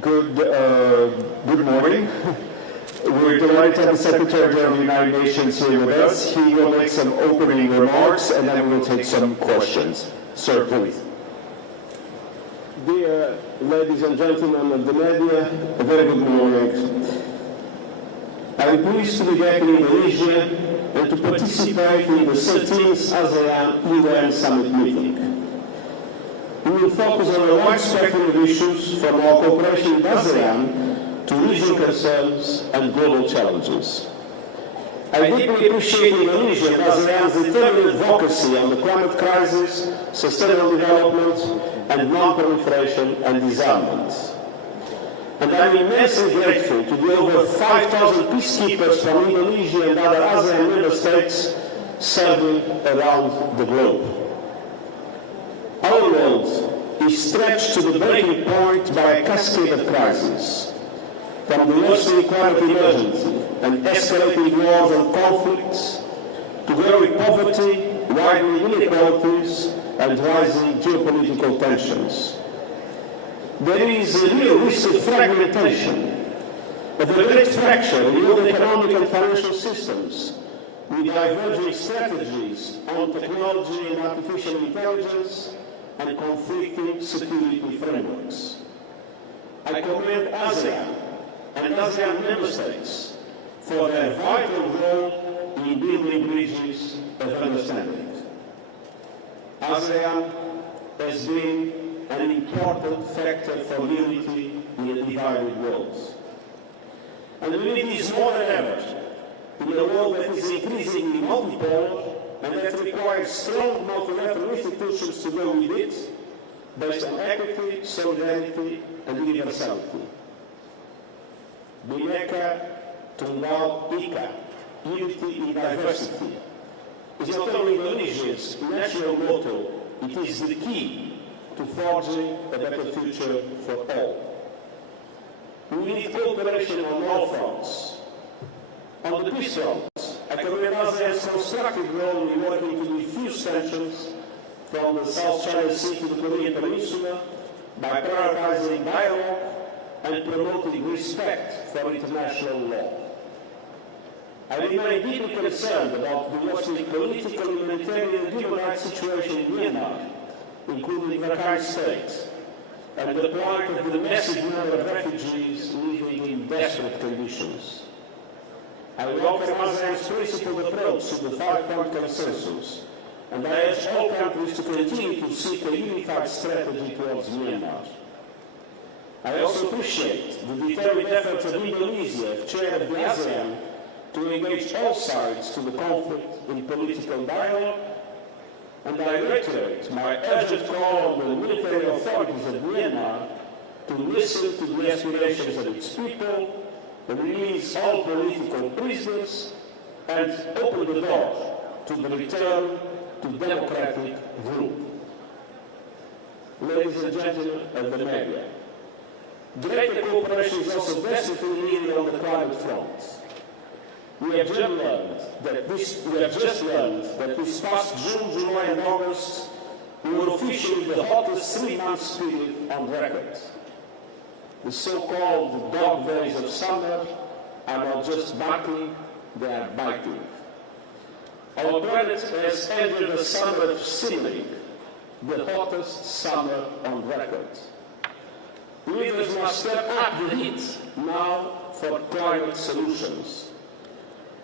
Good morning. We're delighted to have the Secretary of the United Nations here with us. He will make some opening remarks and then we will take some questions. Sir, please. Dear ladies and gentlemen of the media, A very good morning. I'm pleased to be back in Indonesia and to participate in the 13th ASEAN UN Summit meeting. We will focus on a wide spectrum of issues from our cooperation with ASEAN to regional concerns and global challenges. I deeply appreciate Indonesia and ASEAN's determined advocacy on the climate crisis, sustainable development, and non-proliferation and disarmament. And I'm immensely grateful to the over 5,000 peacekeepers from Indonesia and other ASEAN member states serving around the globe. Our world is stretched to the breaking point by a cascade of crises, from the worsening climate emergency and escalating wars and conflicts, to growing poverty, widening inequalities, and rising geopolitical tensions. There is a real risk of fragmentation, of a great fracture in world economic and financial systems, with diverging strategies on technology and artificial intelligence, and conflicting security frameworks. I commend ASEAN and ASEAN member states for their vital role in building bridges of understanding. ASEAN has been an important factor for unity in a divided world. And we need this more than ever in a world that is increasingly multipolar and that requires strong multilateral institutions to go with it, based on equity, solidarity, and universality. Bineka Tunggal Ika, unity in diversity, is not only Indonesia's national motto, it is the key to forging a better future for all. We need cooperation on all fronts. On the peace front, I commend ASEAN's constructive role in working to defuse tensions from the South China Sea to the Korean Peninsula by prioritizing dialogue and promoting respect for international law. I remain deeply concerned about the worsening political, humanitarian, and human rights situation in Myanmar, including Rakhine State, and the plight of the massive number of refugees living in desperate conditions. I welcome ASEAN's principled approach to the five-point consensus, and I urge all countries to continue to seek a unified strategy towards Myanmar. I also appreciate the determined efforts of Indonesia, chair of the ASEAN, to engage all sides to the conflict in political dialogue, and I reiterate my urgent call on the military authorities of Myanmar to listen to the aspirations of its people, release all political prisoners, and open the door to the return to democratic rule. Ladies and gentlemen of the media, greater cooperation is also desperately needed on the climate front. We have just learned that this past June, July, and August were officially the hottest 3 months period on record. The so-called dog days of summer are not just barking, they are biting. Our planet has entered a summer of simmering, the hottest summer on record. Leaders must step up the heat now for climate solutions.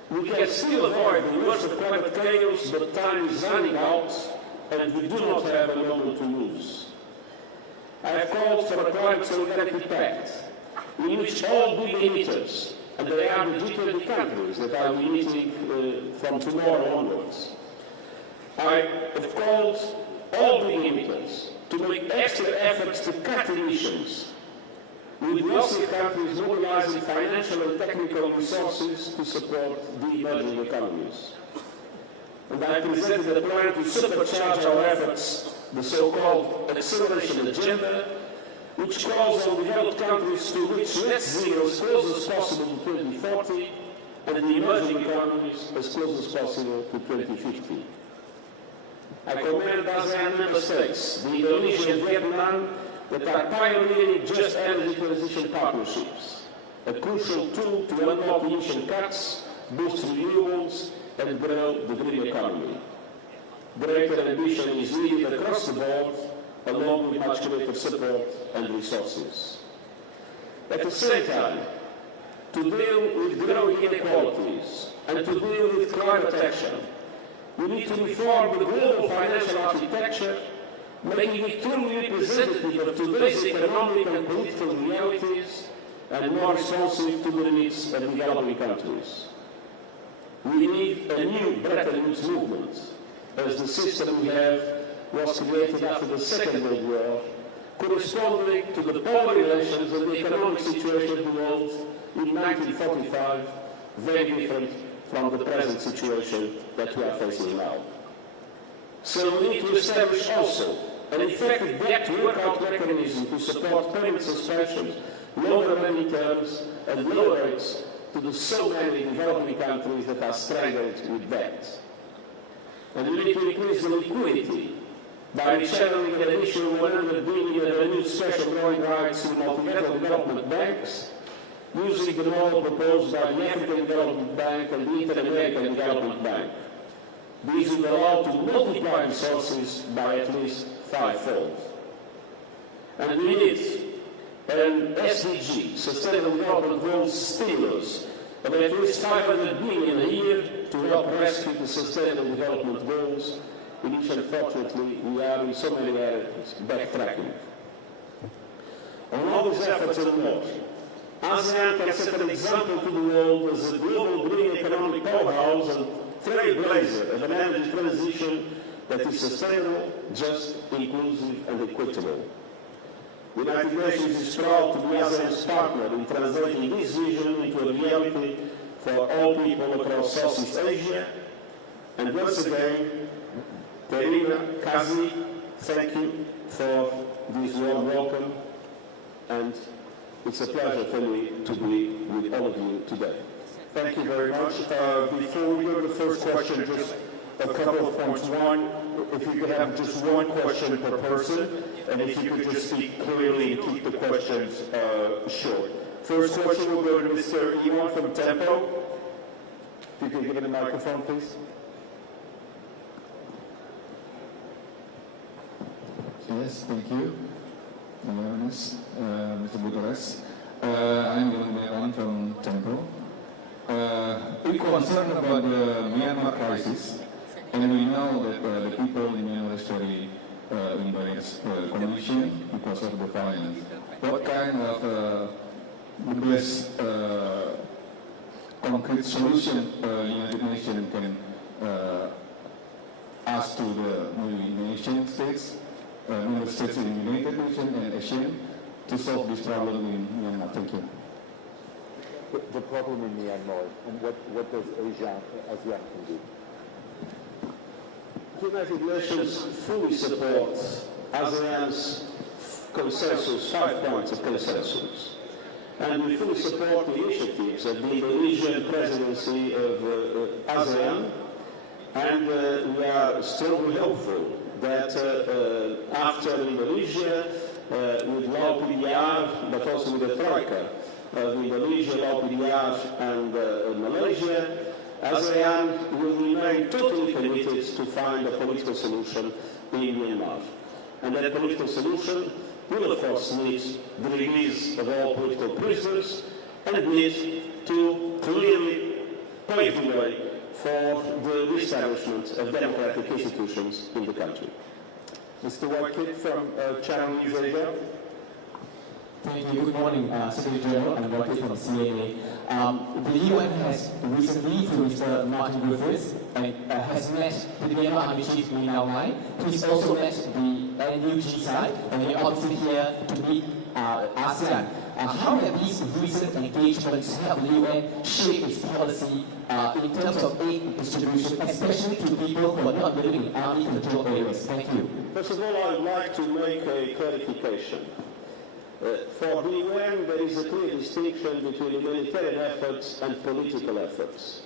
We can still avoid the worst of climate chaos, but time is running out and we do not have a moment to lose. I have called for a climate solidarity pact in which all big emitters, and they are the G20 countries that I will be meeting from tomorrow onwards. I have called all big emitters to make extra efforts to cut emissions, with wealthy countries mobilizing financial and technical resources to support the emerging economies. And I presented a plan to supercharge our efforts, the so-called acceleration agenda, which calls on developed countries to reach net zero as close as possible to 2040 and the emerging economies as close as possible to 2050. I commend ASEAN member states, the Indonesia and Vietnam, that are pioneering just energy transition partnerships, a crucial tool to unlock emission cuts, boost renewables, and grow the green economy. Greater ambition is needed across the board, along with much greater support and resources. At the same time, to deal with growing inequalities and to deal with climate action, we need to reform the global financial architecture, making it truly representative of today's economic and political realities and more responsive to the needs of developing countries. We need a new Bretton Woods movement, as the system we have was created after the Second World War, corresponding to the power relations and the economic situation of the world in 1945, very different from the present situation that we are facing now. So we need to establish also an effective back-to-workout mechanism to support payment suspensions, lower lending terms, and lower rates to the so many developing countries that are strangled with debt. And we need to increase the liquidity by channeling an additional 100 billion in new special drawing rights to multilateral development banks, using the model proposed by the African Development Bank and the Inter-American Development Bank. These would allow to multiply resources by at least fivefold. And we need an SDG, Sustainable Development Goals stimulus, of at least 500 billion a year to help rescue the Sustainable Development Goals, in which unfortunately we are in so many areas backtracking. On all these efforts and more, ASEAN can set an example to the world as a global green economic powerhouse and trailblazer of an energy transition that is sustainable, just, inclusive and equitable. The United Nations is proud to be ASEAN's partner in translating this vision into a reality for all people across Southeast Asia. And once again, Karina, Kazi, thank you for this warm welcome, and it's a pleasure for me to be with all of you today. Thank you very much. Before we go to the first question, just a couple of points. One, if you could have just one question per person, and if you could just speak clearly and keep the questions short. First question will go to Mr. Iwan from Tempo. If you could give him the microphone, please. Yes, thank you. Mr. Guterres. I'm Iwan from Tempo. We're concerned about the Myanmar crisis, and we know that the people in Myanmar are very embarrassed condition because of the violence. What kind of the best concrete solution United Nations can ask to the nation states, member states in the United Nations and ASEAN to solve this problem in Myanmar? Thank you. The problem in Myanmar, and what does ASEAN can do? The United Nations fully supports ASEAN's consensus, 5 points of consensus. And we fully support the initiatives of the Indonesian presidency of ASEAN, and we are strongly hopeful that after Indonesia, with Law PDR, but also with the Troika, Indonesia, Law PDR, and Malaysia, ASEAN will remain totally committed to find a political solution in Myanmar. And that political solution will, of course, need the release of all political prisoners and need to clearly pave the way for the reestablishment of democratic institutions in the country. Mr. Whitekid from Channel News Asia. Thank you. Good morning, Secretary General. I'm Whitekid from CNA. The UN has recently, through Mr. Martin Guterres, has met the Myanmar Army Chief Min Aung Hlaing. He's also met the NUG side, and we're obviously here to meet ASEAN. How have these recent engagements helped the UN shape its policy in terms of aid distribution, especially to people who are not living in army-controlled areas? Thank you. First of all, I would like to make a clarification. For the UN, there is a clear distinction between humanitarian efforts and political efforts.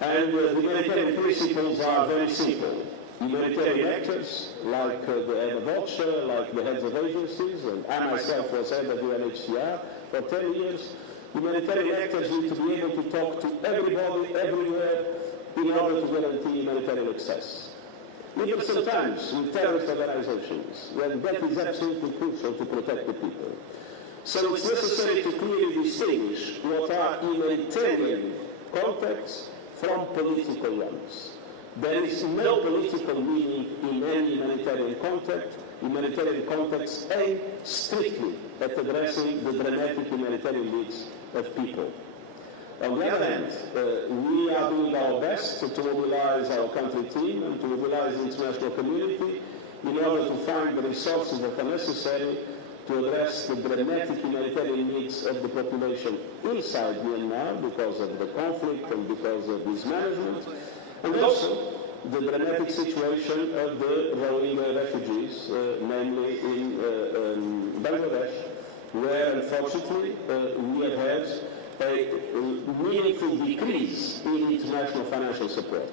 And the humanitarian principles are very simple. Humanitarian actors, like the head of OCHA, like the heads of agencies, and I myself was head of the UNHCR for 10 years, humanitarian actors need to be able to talk to everybody, everywhere, in order to guarantee humanitarian access. Even sometimes with terrorist organizations, when that is absolutely crucial to protect the people. So it's necessary to clearly distinguish what are humanitarian contexts from political ones. There is no political meaning in any humanitarian context. Humanitarian contexts aim strictly at addressing the dramatic humanitarian needs of people. On the other hand, we are doing our best to mobilize our country team and to mobilize the international community in order to find the resources that are necessary to address the dramatic humanitarian needs of the population inside Myanmar because of the conflict and because of mismanagement, and also the dramatic situation of the Rohingya refugees, namely in Bangladesh, where unfortunately we have had a meaningful decrease in international financial support.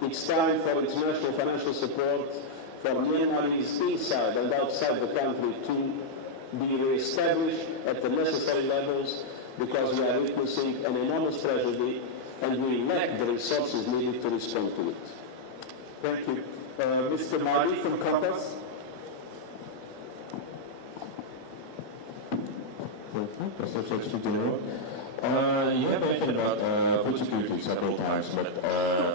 It's time for international financial support for Myanmaris inside and outside the country to be re-established at the necessary levels, because we are witnessing an enormous tragedy and we lack the resources needed to respond to it. Thank you. Mr. Mahdi from Compass. Professor Secretary General. You have mentioned about food security several times, but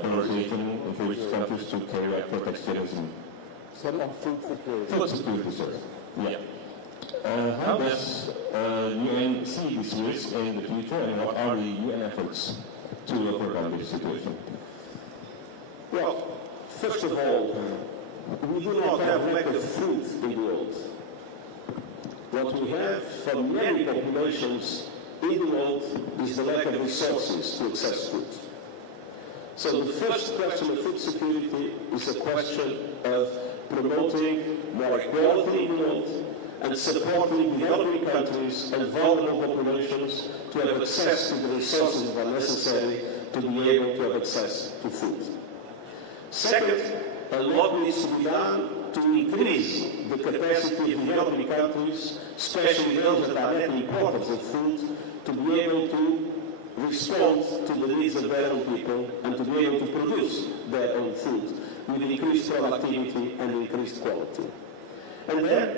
polarization encourages countries to carry out protectionism. Some on food security. Food security, sir. Yeah. How does UN see this risk in the future, and what are the UN efforts to overcome this situation? Well, first of all, we do not have lack of food in the world. What we have for many populations in the world is the lack of resources to access food. So the first question of food security is a question of promoting more equality in the world and supporting developing countries and vulnerable populations to have access to the resources that are necessary to be able to have access to food. Second, a lot needs to be done to increase the capacity of developing countries, especially those that are net importers of food, to be able to respond to the needs of their own people and to be able to produce their own food with increased productivity and increased quality. And then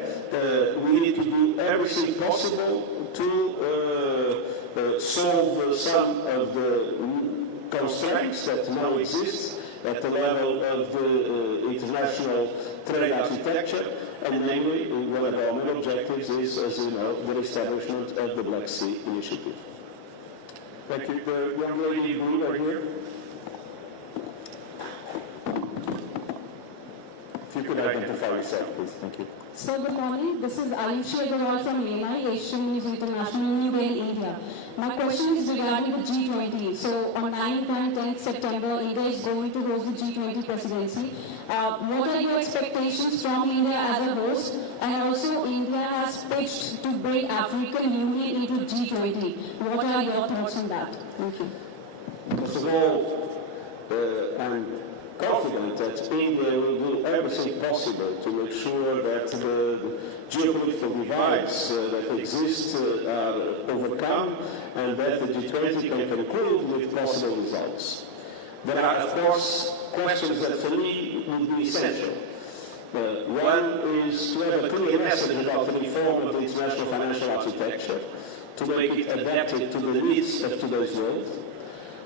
we need to do everything possible to solve some of the constraints that now exist at the level of the international trade architecture, and namely, one of our main objectives is, as you know, the establishment of the Black Sea Initiative. Thank you. The young lady in blue right here. If you could identify yourself, please. Thank you. So good morning. This is Ayushi Agarwal from ANI, Asian News International, New Delhi, India. My question is regarding the G20. So on 9th and 10th September, India is going to host the G20 presidency. What are your expectations from India as a host? And also, India has pitched to bring African Union into G20. What are your thoughts on that? Thank you. First of all, I'm confident that India will do everything possible to make sure that the geopolitical divides that exist are overcome and that the G20 can conclude with possible results. There are, of course, questions that for me would be essential. One is to have a clear message about the reform of the international financial architecture to make it adapted to the needs of today's world.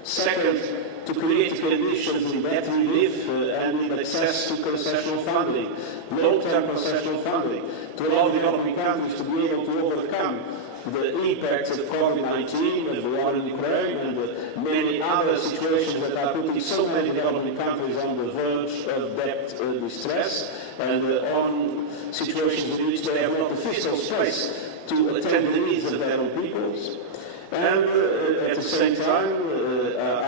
Second, to create conditions in debt relief and in access to concessional funding, long-term concessional funding, to allow developing countries to be able to overcome the impacts of COVID-19 and the war in Ukraine and the many other situations that are putting so many developing countries on the verge of debt distress and on situations in which they have not the fiscal space to attend the needs of their own peoples. And at the same time,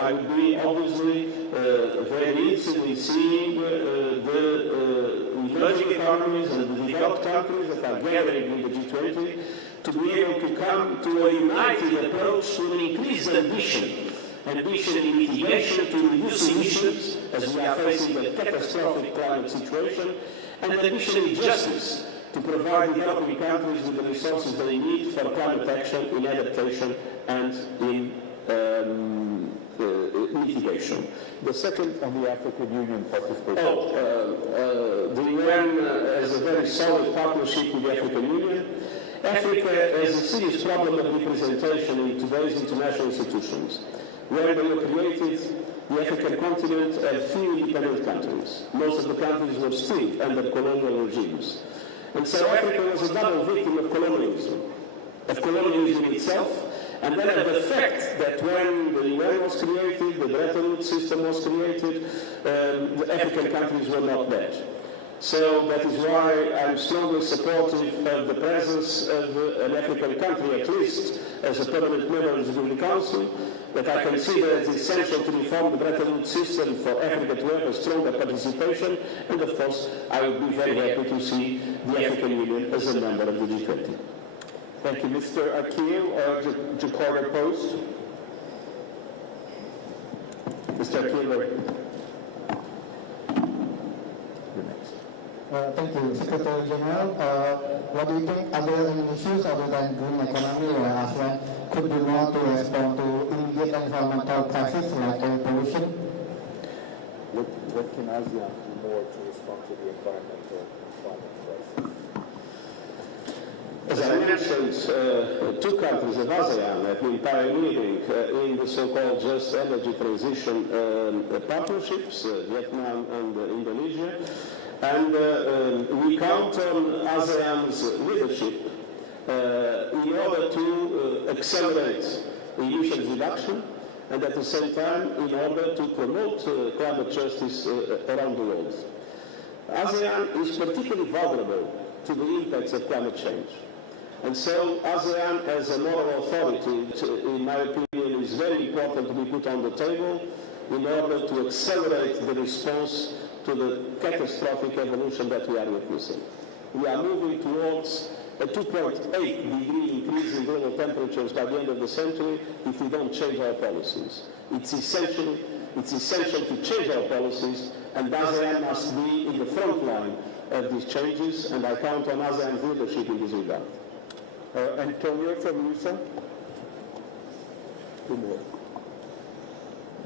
I would be obviously very interested in seeing the emerging economies and the developed countries that are gathering in the G20 to be able to come to a united approach to an increased ambition in mitigation to reduce emissions as we are facing a catastrophic climate situation, and ambition in justice to provide developing countries with the resources they need for climate action, in adaptation and in mitigation. The second on the African Union participation. The UN has a very solid partnership with the African Union. Africa has a serious problem of representation in today's international institutions. When they were created, the African continent had few independent countries. Most of the countries were still under colonial regimes. And so Africa was a double victim of colonialism itself, and then of the fact that when the UN was created, the Bretton Woods system was created, the African countries were not there. So that is why I'm strongly supportive of the presence of an African country, at least as a permanent member of the Security Council, that I consider it essential to reform the Bretton Woods system for Africa to have a stronger participation, and of course I would be very happy to see the African Union as a member of the G20. Thank you. Mr. Akil, Jakarta Post. Mr. Akil, thank you, Secretary General. What do you think other issues other than green economy where ASEAN could do more to respond to immediate environmental crises like air pollution? what can ASEAN do more to respond to the environmental climate crisis? As I mentioned, two countries of ASEAN have been pioneering in the so-called just energy transition partnerships, Vietnam and Indonesia. And we count on ASEAN's leadership in order to accelerate emissions reduction and at the same time in order to promote climate justice around the world. ASEAN is particularly vulnerable to the impacts of climate change. And so ASEAN as a moral authority, in my opinion, is very important to be put on the table in order to accelerate the response to the catastrophic evolution that we are witnessing. We are moving towards a 2.8 degree increase in global temperatures by the end of the century if we don't change our policies. It's essential to change our policies, and ASEAN must be in the front line of these changes, and I count on ASEAN's leadership in this regard. Antonio from USA.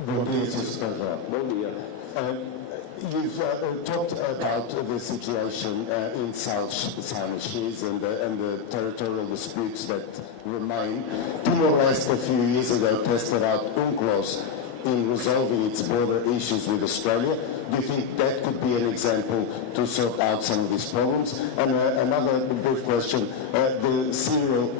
Bom dia, Sr. Secretary. Bom dia. You've talked about the situation in South China Seas and the territorial disputes that remain. Timor-Leste a few years ago tested out UNCLOS in resolving its border issues with Australia. Do you think that could be an example to sort out some of these problems? And another brief question, the cereal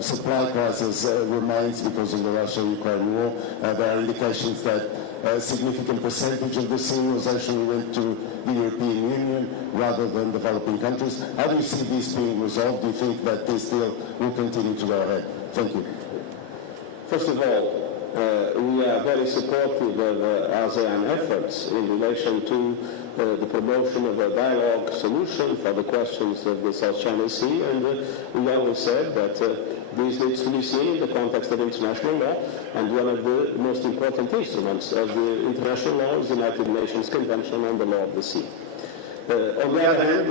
supply crisis remains because of the Russia-Ukraine war. There are indications that a significant percentage of the cereals actually went to the European Union rather than developing countries. How do you see this being resolved? Do you think that this deal will continue to go ahead? Thank you. First of all, we are very supportive of ASEAN efforts in relation to the promotion of a dialogue solution for the questions of the South China Sea, and we always said that this needs to be seen in the context of international law, and one of the most important instruments of the international law is the United Nations Convention on the Law of the Sea. On the other hand,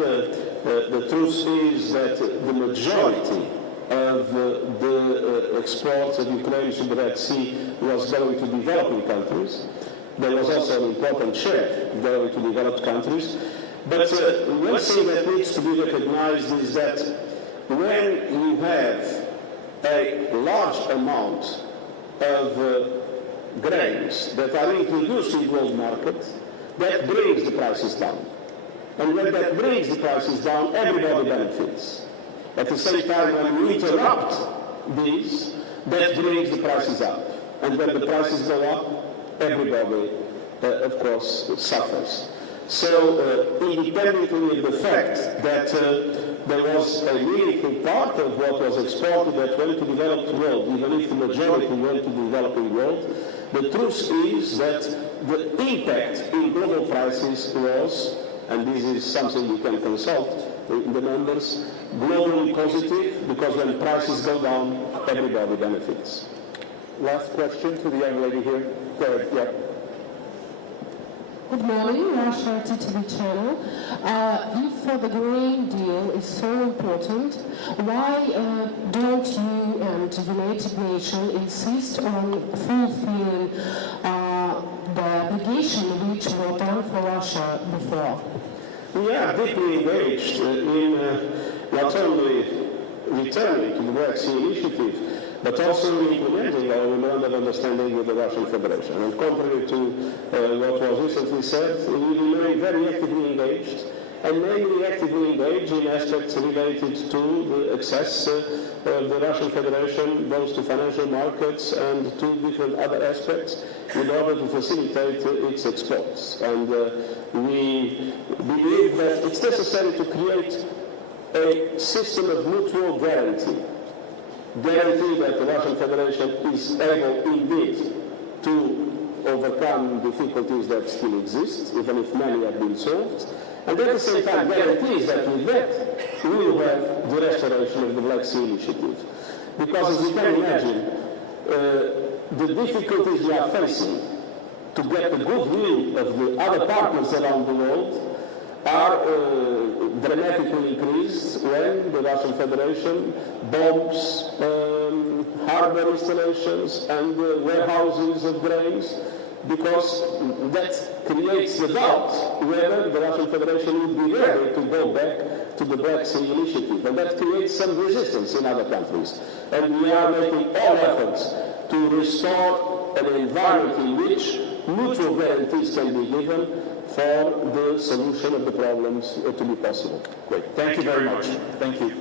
the truth is that the majority of the exports of Ukraine to the Red Sea was going to developing countries. There was also an important share going to developed countries. But one thing that needs to be recognized is that when you have a large amount of grains that are introduced in world market, that brings the prices down. And when that brings the prices down, everybody benefits. At the same time, when we interrupt these, that brings the prices up. And when the prices go up, everybody, of course, suffers. So, independently of the fact that there was a meaningful part of what was exported that went to the developed world, even if the majority went to the developing world, the truth is that the impact in global prices was, and this is something you can consult, in the numbers, globally positive, because when prices go down, everybody benefits. Last question to the young lady here. Go ahead, yeah. Good morning, Russia TTV channel. If the Green Deal is so important, why don't you and the United Nations insist on fulfilling the obligation which were done for Russia before? We are deeply engaged in not only returning to the Black Sea Initiative, but also in implementing our memorandum of understanding with the Russian Federation. And contrary to what was recently said, we remain very actively engaged, and mainly actively engaged in aspects related to the access of the Russian Federation both to financial markets and to different other aspects in order to facilitate its exports. And we believe that it's necessary to create a system of mutual guarantee that the Russian Federation is able indeed to overcome difficulties that still exist, even if many have been solved, and at the same time guarantees that with that we will have the restoration of the Black Sea Initiative. Because as you can imagine, the difficulties we are facing to get the goodwill of the other partners around the world are dramatically increased when the Russian Federation bombs harbor installations and warehouses of grains, because that creates the doubt whether the Russian Federation would be ready to go back to the Black Sea Initiative, and that creates some resistance in other countries. And we are making all efforts to restore an environment in which mutual guarantees can be given for the solution of the problems to be possible. Great. Thank you very much. Thank you.